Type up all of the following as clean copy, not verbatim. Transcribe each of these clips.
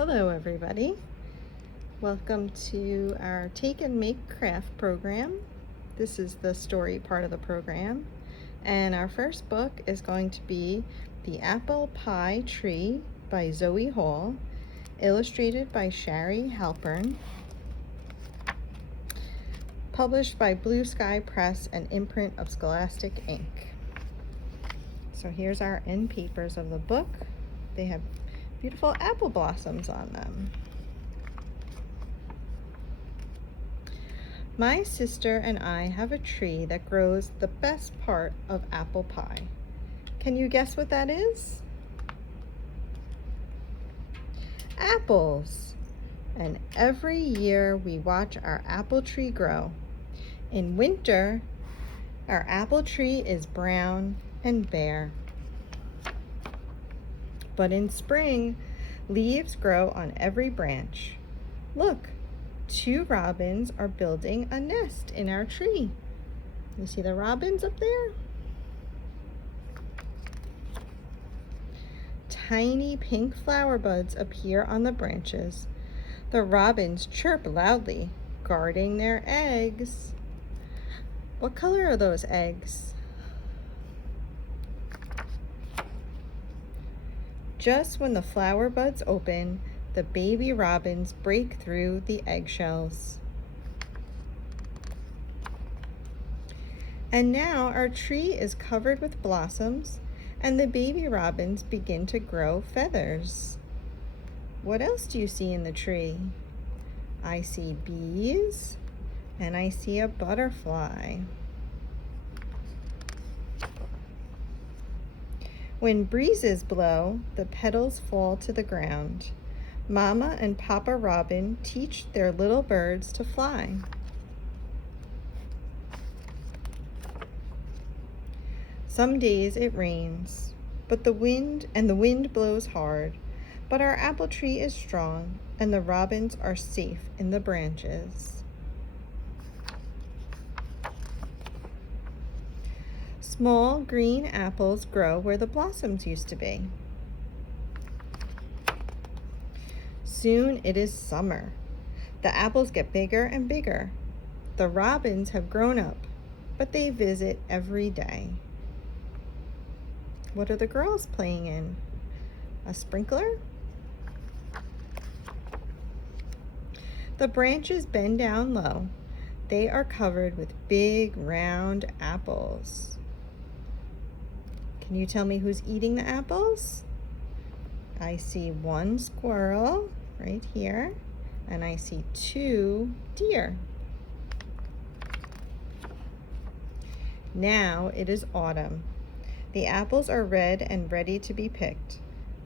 Hello everybody. Welcome to our Take and Make Craft program. This is the story part of the program. And our first book is going to be The Apple Pie Tree by Zoe Hall, illustrated by Shari Halpern, published by Blue Sky Press and imprint of Scholastic Ink. So here's our end papers of the book. They have beautiful apple blossoms on them. My sister and I have a tree that grows the best part of apple pie. Can you guess what that is? Apples. And every year we watch our apple tree grow. In winter, our apple tree is brown and bare. But in spring, leaves grow on every branch. Look, 2 robins are building a nest in our tree. You see the robins up there? Tiny pink flower buds appear on the branches. The robins chirp loudly, guarding their eggs. What color are those eggs? Just when the flower buds open, the baby robins break through the eggshells. And now our tree is covered with blossoms, and the baby robins begin to grow feathers. What else do you see in the tree? I see bees, and I see a butterfly. When breezes blow, the petals fall to the ground. Mama and Papa Robin teach their little birds to fly. Some days it rains, but the wind blows hard, but our apple tree is strong and the robins are safe in the branches. Small green apples grow where the blossoms used to be. Soon it is summer. The apples get bigger and bigger. The robins have grown up, but they visit every day. What are the girls playing in? A sprinkler? The branches bend down low. They are covered with big round apples. Can you tell me who's eating the apples? I see 1 squirrel right here, and I see 2 deer. Now it is autumn. The apples are red and ready to be picked.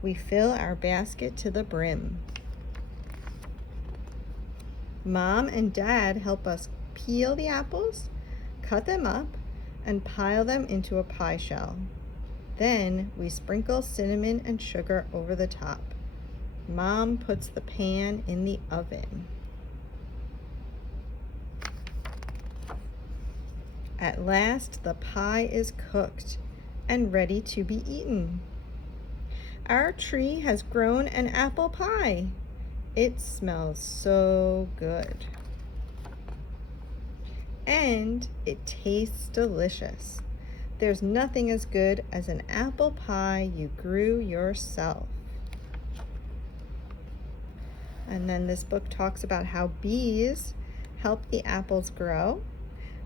We fill our basket to the brim. Mom and Dad help us peel the apples, cut them up, and pile them into a pie shell. Then we sprinkle cinnamon and sugar over the top. Mom puts the pan in the oven. At last, the pie is cooked and ready to be eaten. Our tree has grown an apple pie. It smells so good. And it tastes delicious. There's nothing as good as an apple pie you grew yourself. And then this book talks about how bees help the apples grow.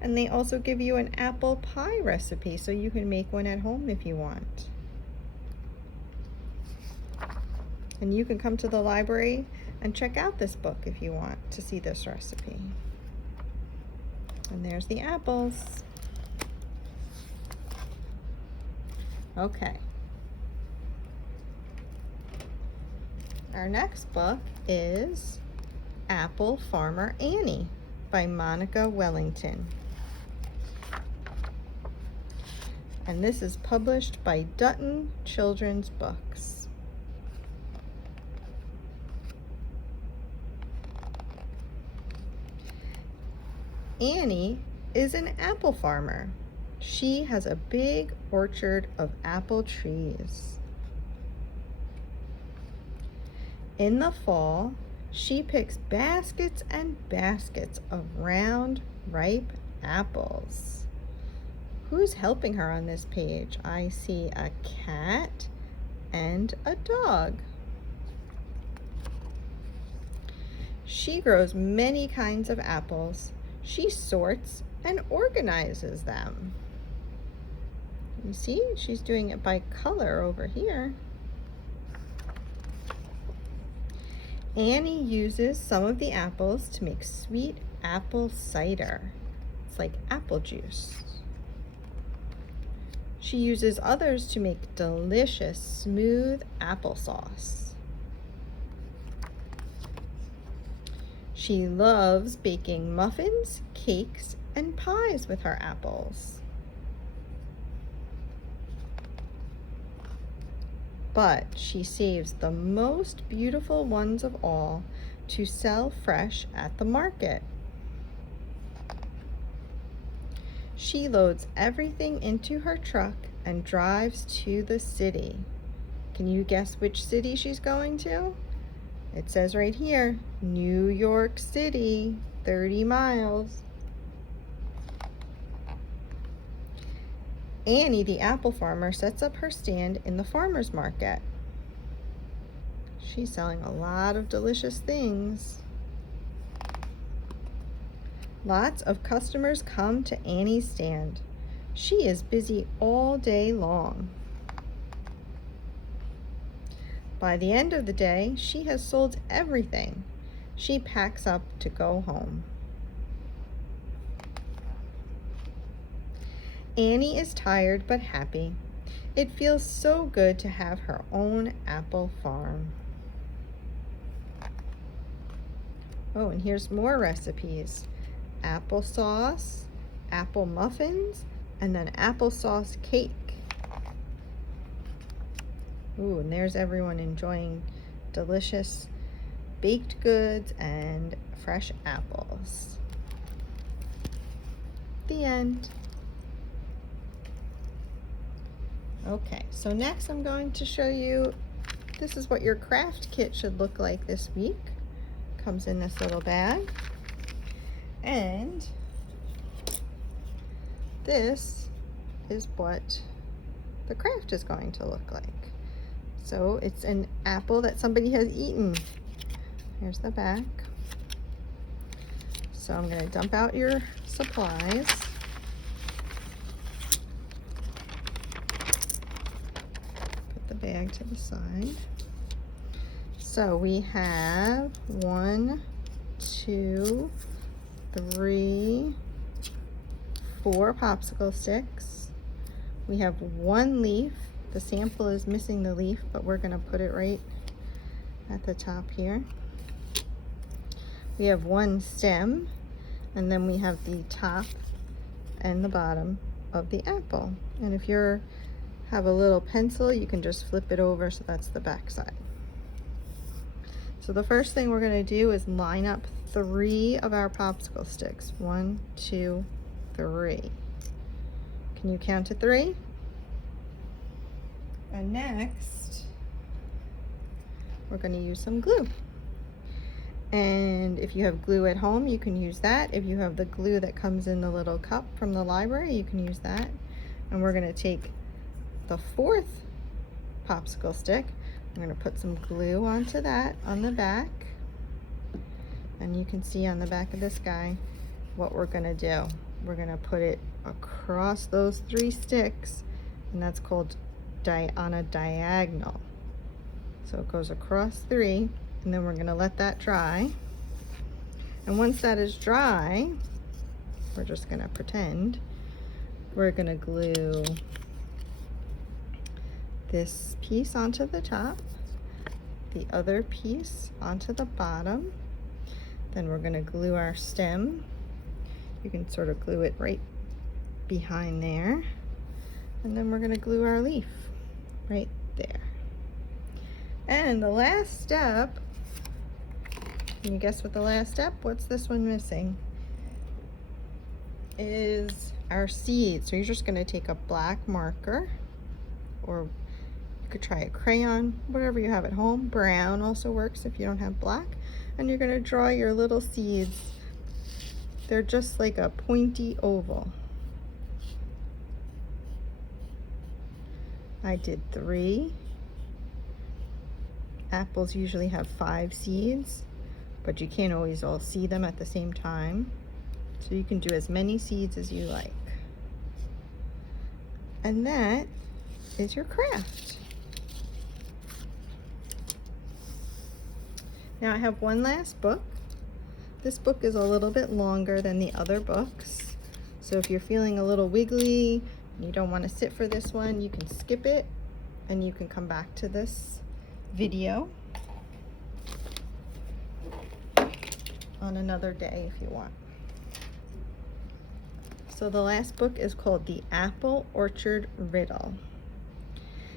And they also give you an apple pie recipe so you can make one at home if you want. And you can come to the library and check out this book if you want to see this recipe. And there's the apples. Okay. Our next book is Apple Farmer Annie by Monica Wellington. And this is published by Dutton Children's Books. Annie is an apple farmer. She has a big orchard of apple trees. In the fall, she picks baskets and baskets of round, ripe apples. Who's helping her on this page? I see a cat and a dog. She grows many kinds of apples. She sorts and organizes them. You see, she's doing it by color over here. Annie uses some of the apples to make sweet apple cider. It's like apple juice. She uses others to make delicious, smooth applesauce. She loves baking muffins, cakes, and pies with her apples. But she saves the most beautiful ones of all to sell fresh at the market. She loads everything into her truck and drives to the city. Can you guess which city she's going to? It says right here, New York City, 30 miles. Annie, the apple farmer, sets up her stand in the farmer's market. She's selling a lot of delicious things. Lots of customers come to Annie's stand. She is busy all day long. By the end of the day, she has sold everything. She packs up to go home. Annie is tired but happy. It feels so good to have her own apple farm. Oh, and here's more recipes. Applesauce, apple muffins, and then applesauce cake. Ooh, and there's everyone enjoying delicious baked goods and fresh apples. The end. Okay, so next I'm going to show you, this is what your craft kit should look like this week. Comes in this little bag. And this is what the craft is going to look like. So it's an apple that somebody has eaten. Here's the back. So I'm going to dump out your supplies. Put the bag to the side. So we have 1, 2, 3, 4 popsicle sticks. We have 1 leaf. The sample is missing the leaf, but we're going to put it right at the top here. We have 1 stem, and then we have the top and the bottom of the apple. And if you have a little pencil, you can just flip it over, so that's the back side. So the first thing we're going to do is line up 3 of our popsicle sticks. 1, 2, 3. Can you count to 3? And next, we're going to use some glue. And if you have glue at home, you can use that. If you have the glue that comes in the little cup from the library, you can use that. And we're going to take the 4th popsicle stick. I'm going to put some glue onto that on the back. And you can see on the back of this guy what we're going to do. We're going to put it across those 3 sticks, and that's called on a diagonal. So it goes across 3, and then we're going to let that dry. And once that is dry, we're just going to pretend we're going to glue this piece onto the top, the other piece onto the bottom. Then we're going to glue our stem. You can sort of glue it right behind there. And then we're going to glue our leaf right there. And the last step, can you guess what the last step? What's this one missing? Is our seed. So you're just going to take a black marker, or you could try a crayon, whatever you have at home. Brown also works if you don't have black. And you're going to draw your little seeds. They're just like a pointy oval. I did 3. Apples usually have 5 seeds, but you can't always all see them at the same time. So you can do as many seeds as you like. And that is your craft. Now I have one last book. This book is a little bit longer than the other books. So if you're feeling a little wiggly and you don't want to sit for this one, you can skip it and you can come back to this video on another day if you want. So the last book is called The Apple Orchard Riddle.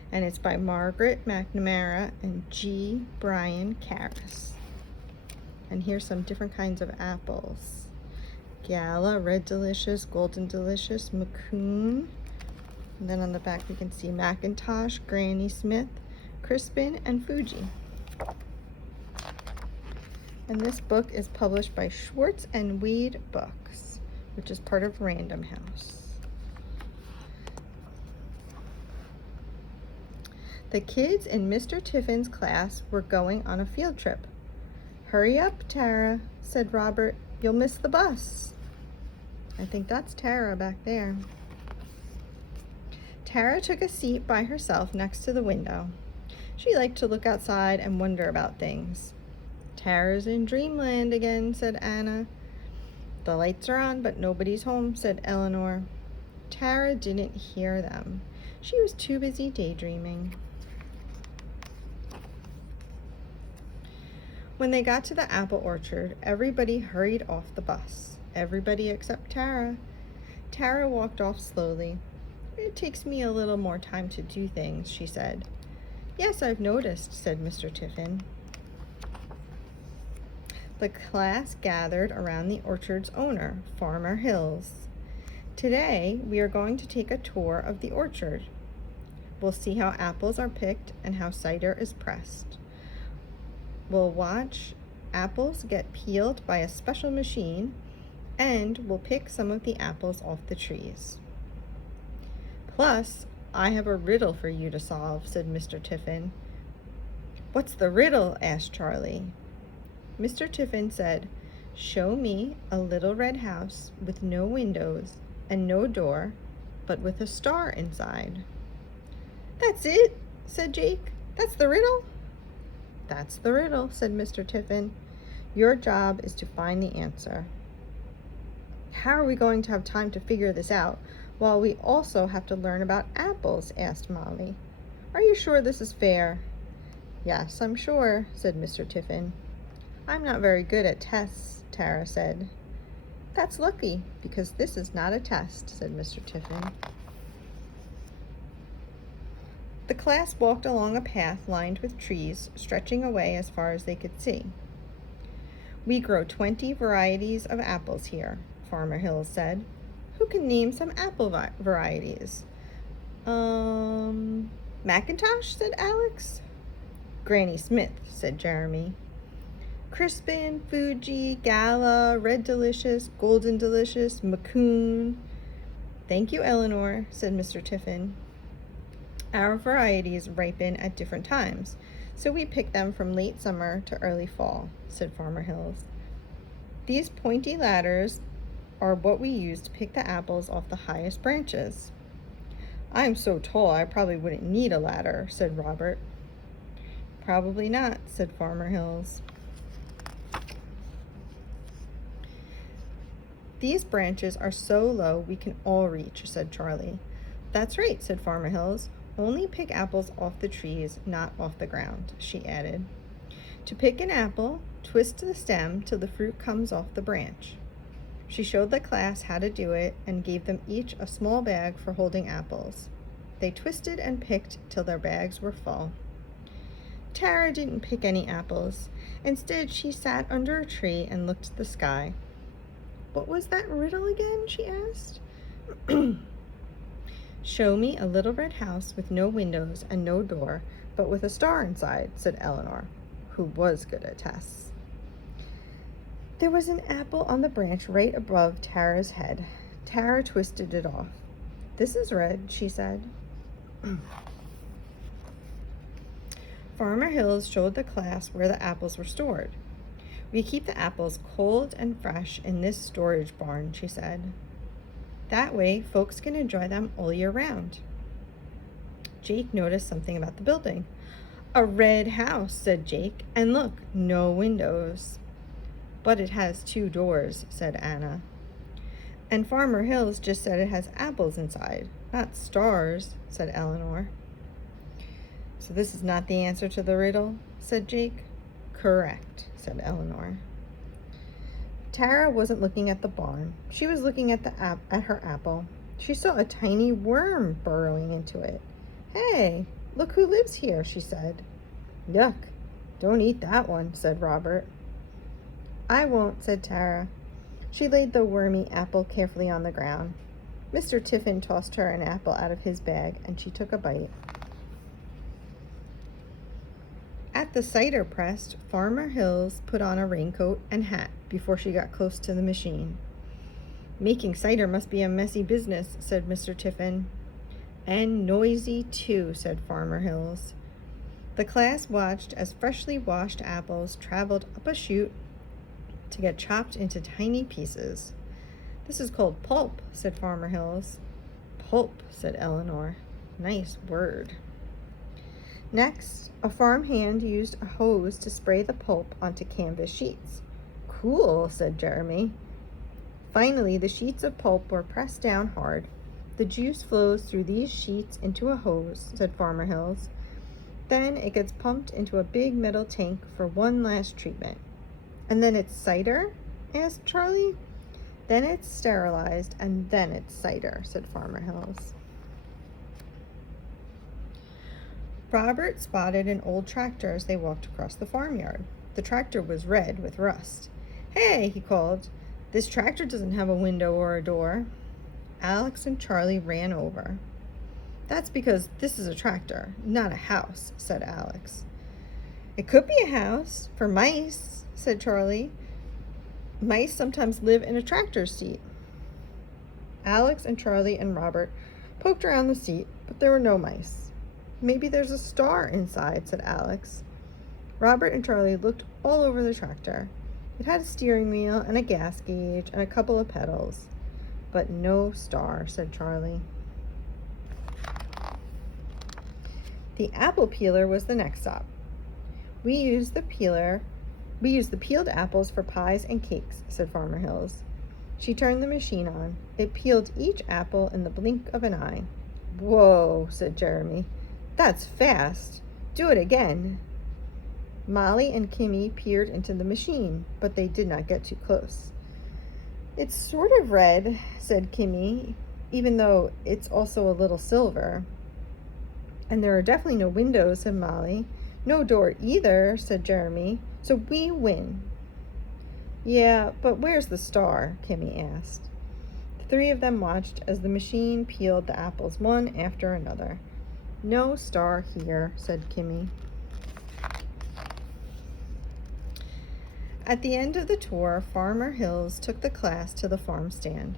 And it's by Margaret McNamara and G. Brian Karras. And here's some different kinds of apples. Gala, Red Delicious, Golden Delicious, Macoun. And then on the back we can see Macintosh, Granny Smith, Crispin, and Fuji. And this book is published by Schwartz and Wade Books, which is part of Random House. The kids in Mr. Tiffin's class were going on a field trip. "Hurry up, Tara," said Robert. "You'll miss the bus." I think that's Tara back there. Tara took a seat by herself next to the window. She liked to look outside and wonder about things. "Tara's in dreamland again," said Anna. "The lights are on, but nobody's home," said Eleanor. Tara didn't hear them. She was too busy daydreaming. When they got to the apple orchard, everybody hurried off the bus. Everybody except Tara. Tara walked off slowly. "It takes me a little more time to do things," she said. "Yes, I've noticed," said Mr. Tiffin. The class gathered around the orchard's owner, Farmer Hills. "Today, we are going to take a tour of the orchard. We'll see how apples are picked and how cider is pressed. We'll watch apples get peeled by a special machine, and we'll pick some of the apples off the trees. Plus, I have a riddle for you to solve," said Mr. Tiffin. "What's the riddle?" asked Charlie. Mr. Tiffin said, "Show me a little red house with no windows and no door, but with a star inside." "That's it," said Jake. "That's the riddle?" "That's the riddle," said Mr. Tiffin. "Your job is to find the answer." "How are we going to have time to figure this out while we also have to learn about apples?" asked Molly. "Are you sure this is fair?" "Yes, I'm sure," said Mr. Tiffin. "I'm not very good at tests," Tara said. "That's lucky, because this is not a test," said Mr. Tiffin. The class walked along a path lined with trees, stretching away as far as they could see. "We grow 20 varieties of apples here," Farmer Hills said. "Who can name some apple varieties?" Macintosh," said Alex. "Granny Smith," said Jeremy. "Crispin, Fuji, Gala, Red Delicious, Golden Delicious, Macoun." "Thank you, Eleanor," said Mr. Tiffin. "Our varieties ripen at different times, so we pick them from late summer to early fall," said Farmer Hills. "These pointy ladders are what we use to pick the apples off the highest branches." "I'm so tall I probably wouldn't need a ladder," said Robert. "Probably not," said Farmer Hills. "These branches are so low we can all reach," said Charlie. "That's right," said Farmer Hills. "Only pick apples off the trees, not off the ground," she added. "To pick an apple, twist the stem till the fruit comes off the branch." She showed the class how to do it and gave them each a small bag for holding apples. They twisted and picked till their bags were full. Tara didn't pick any apples. Instead, she sat under a tree and looked at the sky. "What was that riddle again?" she asked. Show me a little red house with no windows and no door, but with a star inside, said Eleanor, who was good at tests. There was an apple on the branch right above Tara's head. Tara twisted it off. This is red, she said. Farmer Hills showed the class where the apples were stored. We keep the apples cold and fresh in this storage barn, she said. That way, folks can enjoy them all year round. Jake noticed something about the building. A red house, said Jake, and look, no windows. But it has 2 doors, said Anna. And Farmer Hills just said it has apples inside, not stars, said Eleanor. So this is not the answer to the riddle, said Jake. Correct, said Eleanor. Tara wasn't looking at the barn. She was looking at her apple. She saw a tiny worm burrowing into it. Hey, look who lives here, she said. Yuck, don't eat that one, said Robert. I won't, said Tara. She laid the wormy apple carefully on the ground. Mr. Tiffin tossed her an apple out of his bag, and she took a bite. At the cider press, Farmer Hills put on a raincoat and hat before she got close to the machine. Making cider must be a messy business, said Mr. Tiffin. And noisy, too, said Farmer Hills. The class watched as freshly washed apples traveled up a chute to get chopped into tiny pieces. This is called pulp, said Farmer Hills. Pulp, said Eleanor. Nice word. Next, a farmhand used a hose to spray the pulp onto canvas sheets. Cool, said Jeremy. Finally, the sheets of pulp were pressed down hard. The juice flows through these sheets into a hose, said Farmer Hills. Then it gets pumped into a big metal tank for one last treatment. And then it's cider? Asked Charlie. Then it's sterilized, and then it's cider, said Farmer Hills. Robert spotted an old tractor as they walked across the farmyard. The tractor was red with rust. Hey, he called. This tractor doesn't have a window or a door. Alex and Charlie ran over. That's because this is a tractor, not a house, said Alex. It could be a house for mice, said Charlie. Mice sometimes live in a tractor seat. Alex and Charlie and Robert poked around the seat, but there were no mice. Maybe there's a star inside, said Alex. Robert and Charlie looked all over the tractor. It had a steering wheel and a gas gauge and a couple of pedals. But no star, said Charlie. The apple peeler was the next stop. We used the peeled apples for pies and cakes, said Farmer Hills. She turned the machine on. It peeled each apple in the blink of an eye. Whoa, said Jeremy. That's fast. Do it again. Molly and Kimmy peered into the machine, but they did not get too close. It's sort of red, said Kimmy, even though it's also a little silver. And there are definitely no windows, said Molly. No door either, said Jeremy. So we win. Yeah, but where's the star? Kimmy asked. The 3 of them watched as the machine peeled the apples one after another. No star here, said Kimmy. At the end of the tour, Farmer Hills took the class to the farm stand.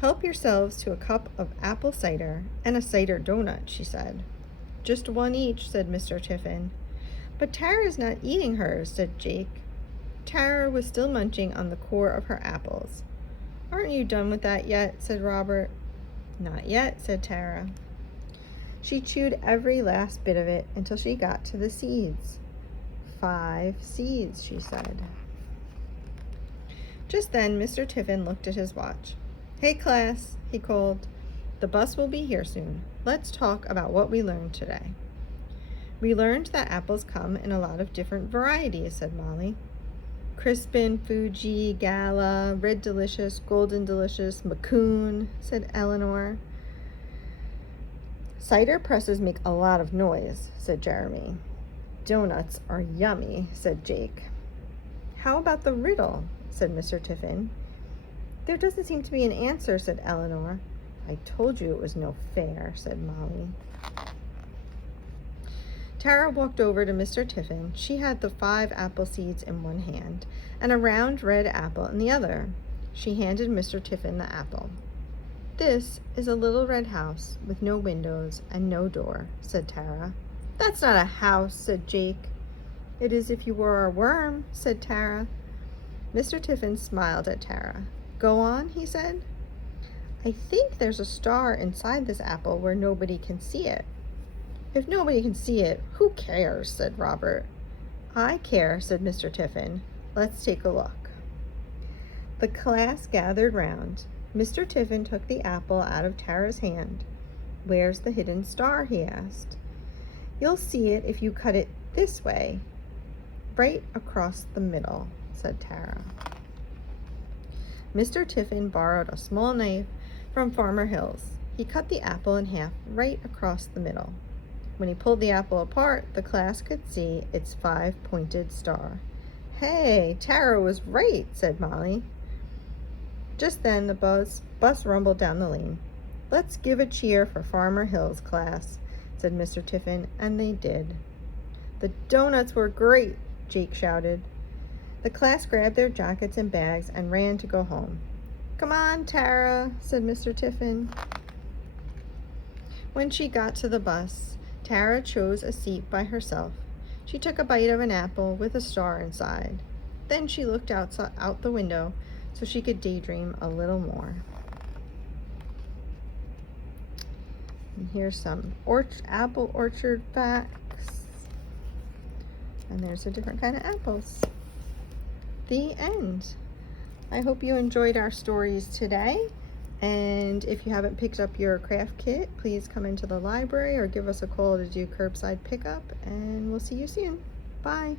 Help yourselves to a cup of apple cider and a cider donut, she said. Just one each, said Mr. Tiffin. But Tara's not eating hers, said Jake. Tara was still munching on the core of her apples. Aren't you done with that yet? Said Robert. Not yet, said Tara. She chewed every last bit of it until she got to the seeds. 5 seeds, she said. Just then, Mr. Tiffin looked at his watch. Hey, class, he called. The bus will be here soon. Let's talk about what we learned today. We learned that apples come in a lot of different varieties, said Molly. Crispin, Fuji, Gala, Red Delicious, Golden Delicious, Macoun, said Eleanor. Cider presses make a lot of noise, said Jeremy. Donuts are yummy, said Jake. How about the riddle, said Mr. Tiffin. There doesn't seem to be an answer, said Eleanor. I told you it was no fair, said Molly. Tara walked over to Mr. Tiffin. She had the 5 apple seeds in one hand and a round red apple in the other. She handed Mr. Tiffin the apple. This is a little red house with no windows and no door, said Tara. That's not a house, said Jake. It is if you were a worm, said Tara. Mr. Tiffin smiled at Tara. Go on, he said. I think there's a star inside this apple where nobody can see it. If nobody can see it, who cares, said Robert. I care, said Mr. Tiffin. Let's take a look. The class gathered round. Mr. Tiffin took the apple out of Tara's hand. Where's the hidden star, he asked. You'll see it if you cut it this way, right across the middle, said Tara. Mr. Tiffin borrowed a small knife from Farmer Hill's. He cut the apple in half right across the middle. When he pulled the apple apart, the class could see its 5-pointed star. Hey, Tara was right, said Molly. Just then the bus rumbled down the lane. Let's give a cheer for Farmer Hill's class, said Mr. Tiffin, and they did. The donuts were great, Jake shouted. The class grabbed their jackets and bags and ran to go home. Come on, Tara, said Mr. Tiffin. When she got to the bus, Tara chose a seat by herself. She took a bite of an apple with a star inside. Then she looked out the window so she could daydream a little more. And here's some apple orchard facts. And there's a different kind of apples. The end. I hope you enjoyed our stories today. And if you haven't picked up your craft kit, please come into the library or give us a call to do curbside pickup. And we'll see you soon. Bye.